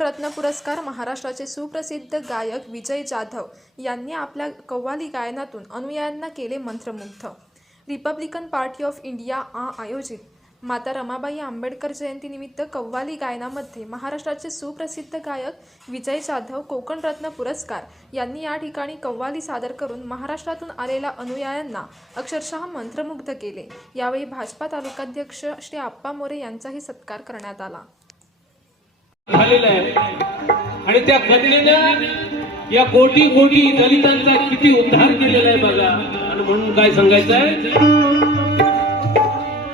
रत्न पुरस्कार महाराष्ट्राचे सुप्रसिद्ध गायक विजय जाधव यांनी आपल्या कव्वाली गायनातून अनुयायांना केले मंत्रमुग्ध. रिपब्लिकन पार्टी ऑफ इंडिया आ आयोजित. माता रमाबाई आंबेडकर जयंतीनिमित्त कव्वाली गायनामध्ये महाराष्ट्राचे सुप्रसिद्ध गायक विजय जाधव कोकण रत्न पुरस्कार यांनी या ठिकाणी कव्वाली सादर करून महाराष्ट्रातून आलेल्या अनुयायांना अक्षरशः मंत्रमुग्ध केले. यावेळी भाजपा तालुकाध्यक्ष श्री आप्पा मोरे यांचाही सत्कार करण्यात आला. झालेलं आहे. आणि त्या घटनेनं या कोटी कोटी दलितांचा किती उद्धार केलेला आहे बघा. आणि म्हणून काय सांगायचं आहे?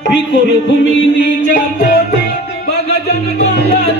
भिको रुक्मिणीच्या पोटी बघा जन्माला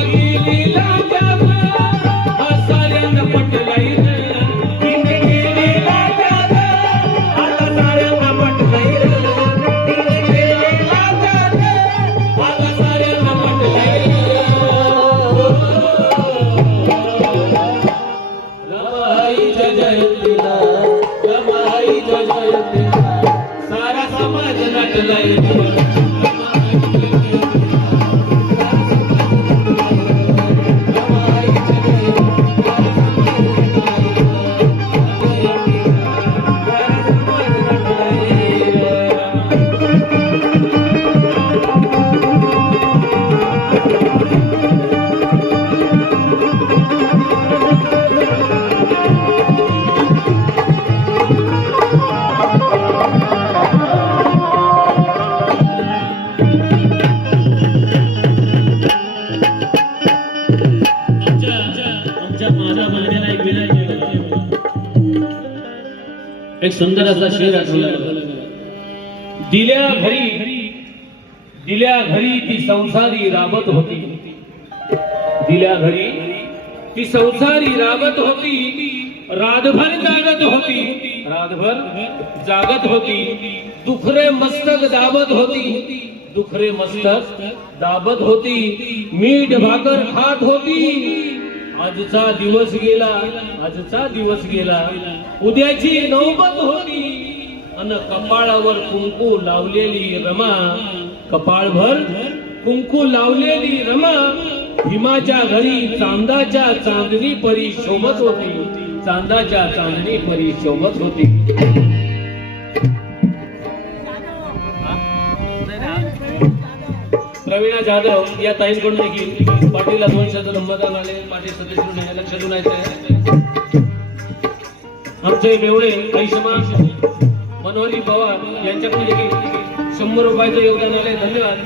समाज नटलाय आमच्या एक सुंदर असा शेर आठवला दिल्या घरी दिल्या घरी ती संसारी राबत होती. दिल्या घरी ती संसारी राबत होती रातभर जागत होती. रातभर जागत होती. दुखरे मस्तक दाबत होती. दुखरे मस्तक दाबत होती. मीठ भाकर खात होती. आजचा दिवस गेला आजचा दिवस गेला. उद्याची नौबत होती अन कपाळावर कुंकू लावलेली रमा. कपाळभर कुंकू लावलेली रमा. भीमाच्या घरी चांदाच्या चांदणी परी शोभत होती. चांदाच्या चांदणी परी शोभत होती. प्रवीणा जाधव या ताईंकडून देखील पाटील दोनशेचं नंबरदार आले. पाटील सदस्य लक्ष देऊन आहेत आमचे बेवडे कैशमा मनोहरी पवार यांच्याकडून देखील शंभर रुपयाचं योगदान आले धन्यवाद.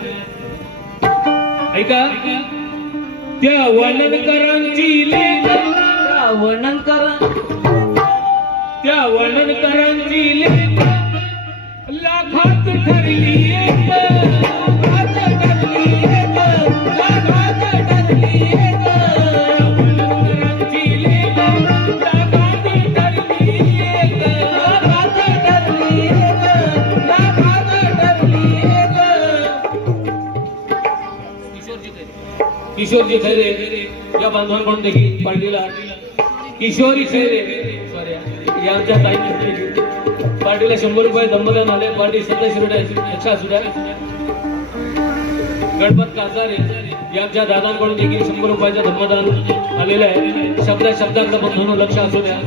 ऐका. त्या वर्णनकरांची लेख. त्या वननकरांची लाखात ठरली किशोरजी खैरे या बांधवांकडून देखील पार्टीला किशोरी खैरे सॉरी यांच्या ताईने पार्टीला शंभर रुपये दंबल्यान आले पार्टी सत्ताशे रुपये लक्षात सुद्धा गणपत कासारे यांच्या दादांकडून देखील शंभर रुपयाचं धम्मदान आलेलं आहे? शब्दा शब्दांचं बंधन लक्ष असू द्या.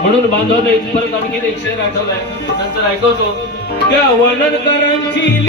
म्हणून बांधवांना परत आणखी एक शेर आठवलाय. नंतर ऐकवतो. त्या वर्णनकरांची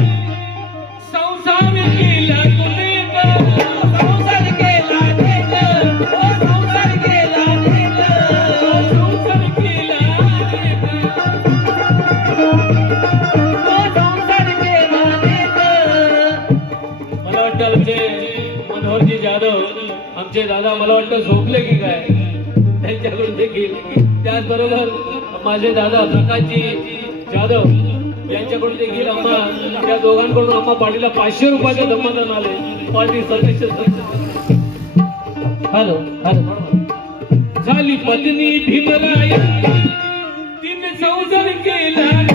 आमचे दादा मला वाटतं झोपले की काय? त्यांच्याकडून देखील. त्याचबरोबर माझे दादा प्रकाशजी जाधव यांच्याकडून देखील आम्हा त्या दोघांकडून आम्हा पार्टीला पाचशे रुपयाचं धम्मदान आले पार्टी सदस्य. Hello hello. झाली पत्नी भीमराया. तिने संसार केला.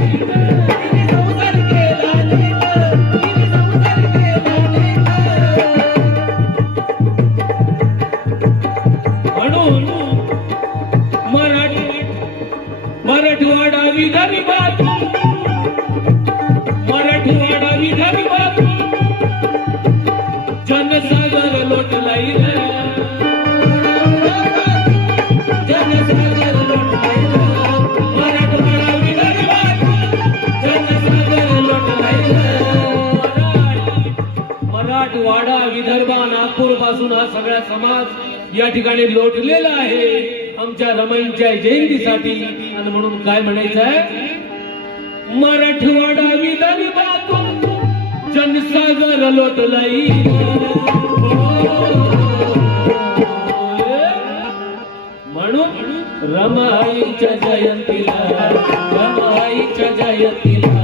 मराठवाडा विदर्भ नागपूरपासून हा सगळा समाज या ठिकाणी लोटलेला आहे. आमच्या रमणच्या जयंतीसाठी. आणि म्हणून काय म्हणायचं आहे मराठवाडा विदर्भातून जनसागर लोटलाई म्हणून रमाईच्या जयंतीला रमाईच्या जयंतीला.